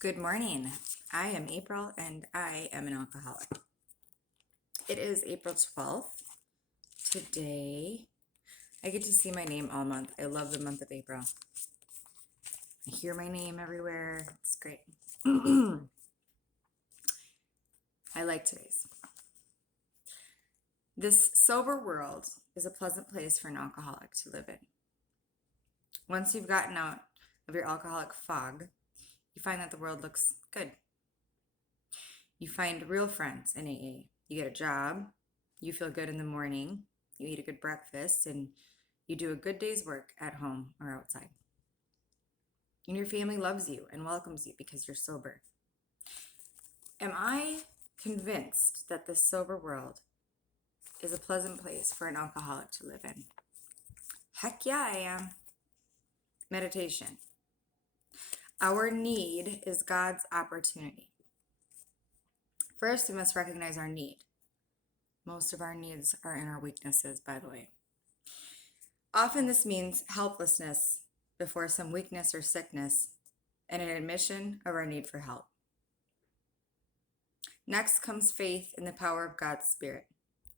Good morning. I am April and I am an alcoholic. It is April 12th. Today, I get to see my name all month. I love the month of April. I hear my name everywhere. It's great. I like today's. This sober world is a pleasant place for an alcoholic to live in. Once you've gotten out of your alcoholic fog, you find that the world looks good. You find real friends in AA. You get a job, you feel good in the morning, you eat a good breakfast, and you do a good day's work at home or outside. And your family loves you and welcomes you because you're sober. Am I convinced that this sober world is a pleasant place for an alcoholic to live in? Heck yeah, I am. Meditation. Our need is God's opportunity. First, we must recognize our need. Most of our needs are in our weaknesses, by the way. Often this means helplessness before some weakness or sickness and an admission of our need for help. Next comes faith in the power of God's Spirit,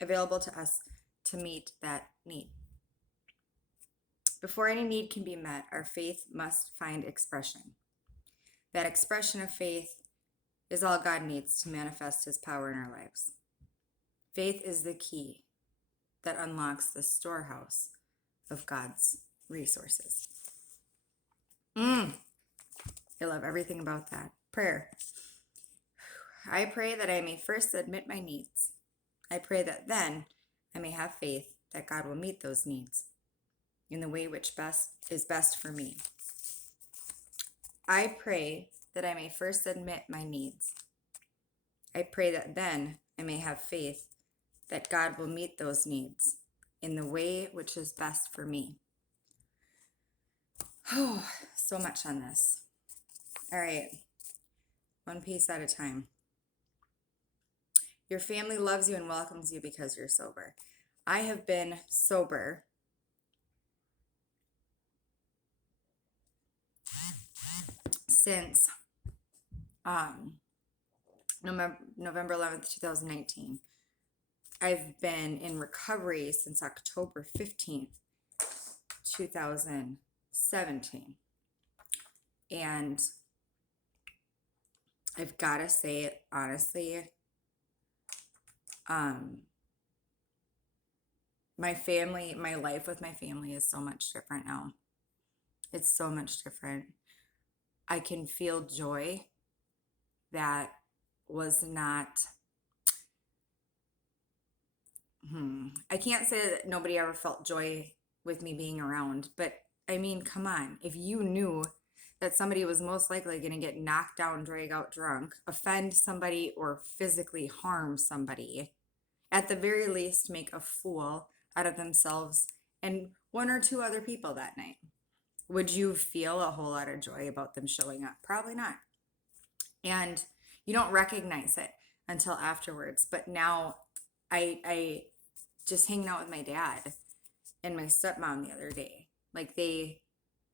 available to us to meet that need. Before any need can be met, our faith must find expression. That expression of faith is all God needs to manifest His power in our lives. Faith is the key that unlocks the storehouse of God's resources. I love everything about that. Prayer. I pray that I may first admit my needs. I pray that then I may have faith that God will meet those needs in the way which is best for me. I pray that I may first admit my needs. I pray that then I may have faith that God will meet those needs in the way which is best for me. Oh, so much on this. All right, one piece at a time. Your family loves you and welcomes you because you're sober. I have been sober since November 11th, 2019. I've been in recovery since October 15th, 2017. And I've got to say it honestly, my life with my family is so much different now. It's so much different. I can feel joy that was not, I can't say that nobody ever felt joy with me being around, but I mean, come on, if you knew that somebody was most likely going to get knocked down, drag out drunk, offend somebody, or physically harm somebody, at the very least make a fool out of themselves and one or two other people that night, would you feel a whole lot of joy about them showing up? Probably not. And you don't recognize it until afterwards. But now I just hanging out with my dad and my stepmom the other day, like they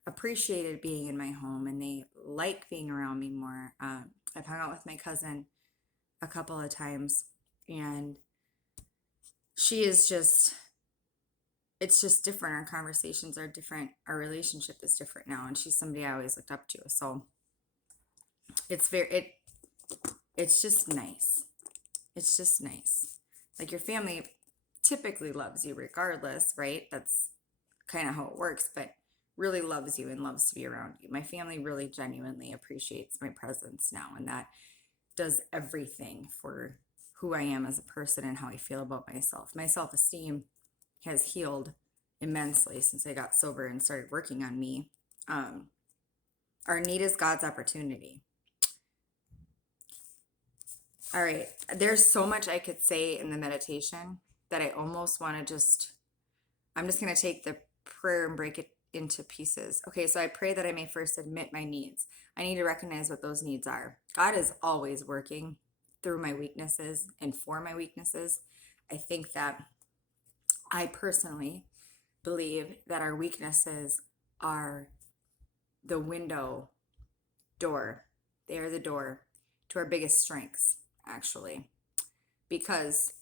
appreciated being in my home and they like being around me more. I've hung out with my cousin a couple of times and she is just, it's just different. Our conversations are different. Our relationship is different now. And she's somebody I always looked up to. So it's just nice. It's just nice. Like your family typically loves you regardless, right? That's kind of how it works, but really loves you and loves to be around you. My family really genuinely appreciates my presence now, and that does everything for who I am as a person and how I feel about myself. My self-esteem has healed immensely since I got sober and started working on me. Our need is God's opportunity. All right, there's so much I could say in the meditation that I almost want to I'm just going to take the prayer and break it into pieces. Okay, so I pray that I may first admit my needs. I need to recognize what those needs are. God is always working through my weaknesses and for my weaknesses. I think that I personally believe that our weaknesses are the window door They are the door to our biggest strengths, actually. Because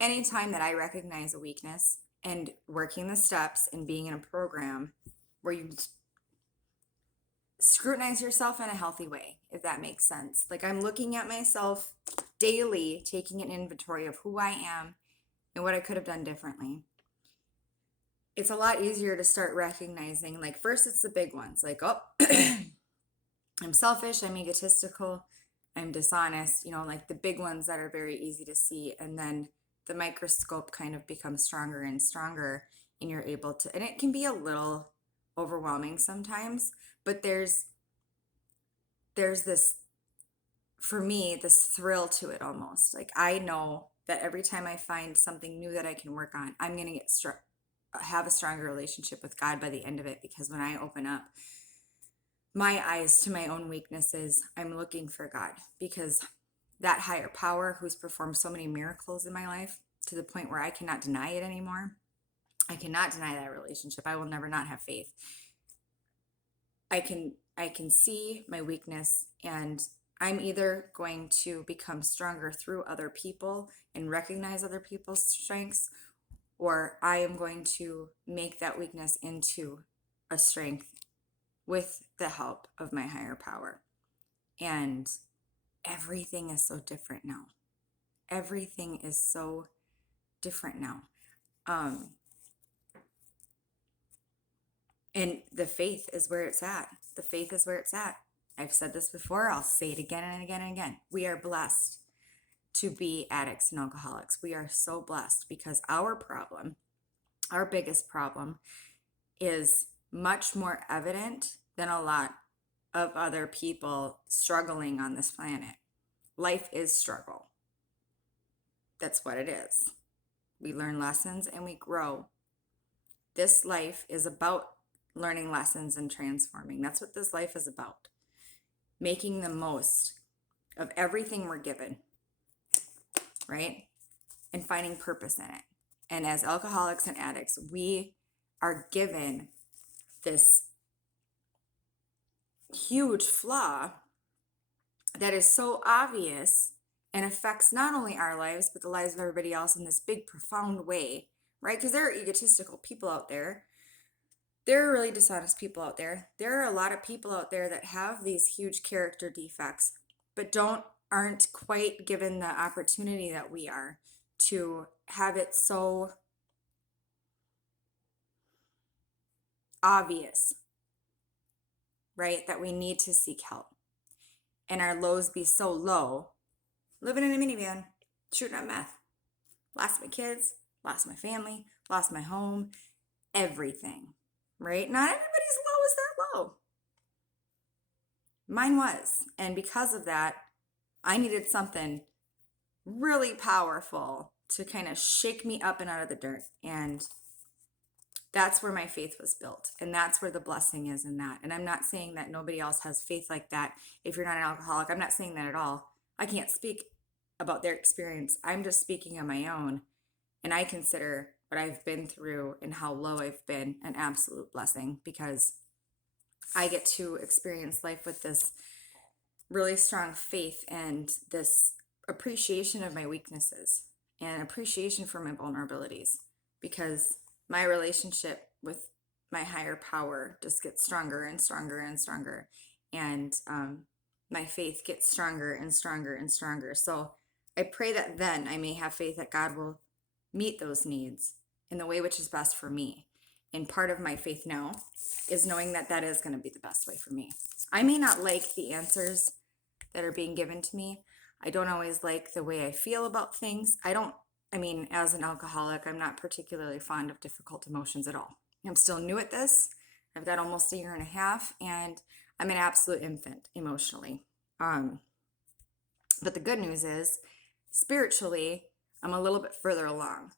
anytime that I recognize a weakness and working the steps and being in a program where you scrutinize yourself in a healthy way, if that makes sense. Like I'm looking at myself daily, taking an inventory of who I am and what I could have done differently. It's a lot easier to start recognizing, like, first it's the big ones, like, oh, I'm selfish, I'm egotistical, I'm dishonest, like the big ones that are very easy to see. And then the microscope kind of becomes stronger and stronger, and you're able to, and it can be a little overwhelming sometimes, but there's this, for me, this thrill to it almost. Like I know that every time I find something new that I can work on, I'm going to have a stronger relationship with God by the end of it, because when I open up my eyes to my own weaknesses, I'm looking for God, because that higher power who's performed so many miracles in my life to the point where I cannot deny it anymore. I cannot deny that relationship. I will never not have faith. I can see my weakness, and I'm either going to become stronger through other people and recognize other people's strengths, or I am going to make that weakness into a strength with the help of my higher power. And everything is so different now. Everything is so different now. And the faith is where it's at. The faith is where it's at. I've said this before. I'll say it again and again and again. We are blessed to be addicts and alcoholics. We are so blessed, because our problem, our biggest problem, is much more evident than a lot of other people struggling on this planet. Life is struggle. That's what it is. We learn lessons and we grow. This life is about learning lessons and transforming. That's what this life is about. Making the most of everything we're given, right? And finding purpose in it. And as alcoholics and addicts, we are given this huge flaw that is so obvious and affects not only our lives, but the lives of everybody else in this big, profound way, right? Because there are egotistical people out there. There are really dishonest people out there. There are a lot of people out there that have these huge character defects, but aren't quite given the opportunity that we are to have it so obvious, right? That we need to seek help. And our lows be so low, living in a minivan, shooting up meth. Lost my kids, lost my family, lost my home, everything, right? Not everybody's low is that low. Mine was. And because of that, I needed something really powerful to kind of shake me up and out of the dirt. And that's where my faith was built. And that's where the blessing is in that. And I'm not saying that nobody else has faith like that if you're not an alcoholic. I'm not saying that at all. I can't speak about their experience. I'm just speaking on my own. And I consider what I've been through and how low I've been an absolute blessing, because I get to experience life with this really strong faith and this appreciation of my weaknesses and appreciation for my vulnerabilities, because my relationship with my higher power just gets stronger and stronger and stronger. And my faith gets stronger and stronger and stronger. So I pray that then I may have faith that God will meet those needs in the way which is best for me. And part of my faith now is knowing that that is going to be the best way for me. I may not like the answers that are being given to me. I don't always like the way I feel about things. As an alcoholic, I'm not particularly fond of difficult emotions at all. I'm still new at this. I've got almost a year and a half, and I'm an absolute infant emotionally. But the good news is, spiritually, I'm a little bit further along.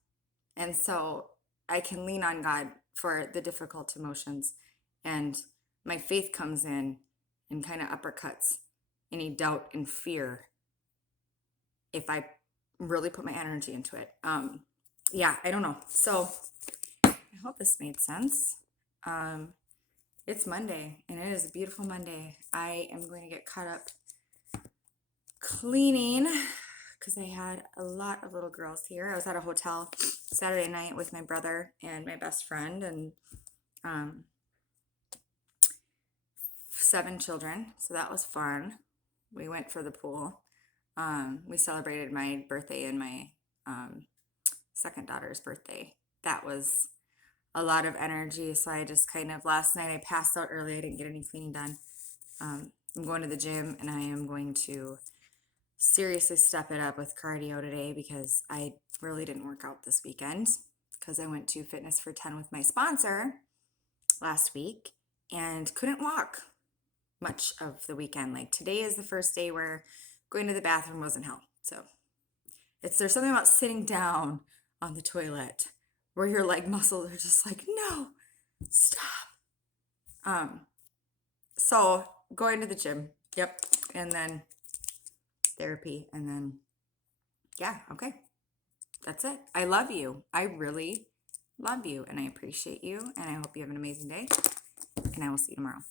And so I can lean on God for the difficult emotions. And my faith comes in and kind of uppercuts any doubt and fear if I really put my energy into it. I don't know. So I hope this made sense. It's Monday, and it is a beautiful Monday. I am going to get caught up cleaning because I had a lot of little girls here. I was at a hotel Saturday night with my brother and my best friend, and 7 children, so that was fun. We went for the pool. We celebrated my birthday and my second daughter's birthday. That was a lot of energy, so I just kind of, last night I passed out early. I didn't get any cleaning done. I'm going to the gym, and I am going to seriously step it up with cardio today because I really didn't work out this weekend because I went to Fitness for 10 with my sponsor last week and couldn't walk much of the weekend. Like, today is the first day where going to the bathroom wasn't help. So there's something about sitting down on the toilet where your leg muscles are just like, no, stop. So going to the gym, yep, and then therapy, and then yeah, okay, that's it. I love you. I really love you, and I appreciate you, and I hope you have an amazing day, and I will see you tomorrow.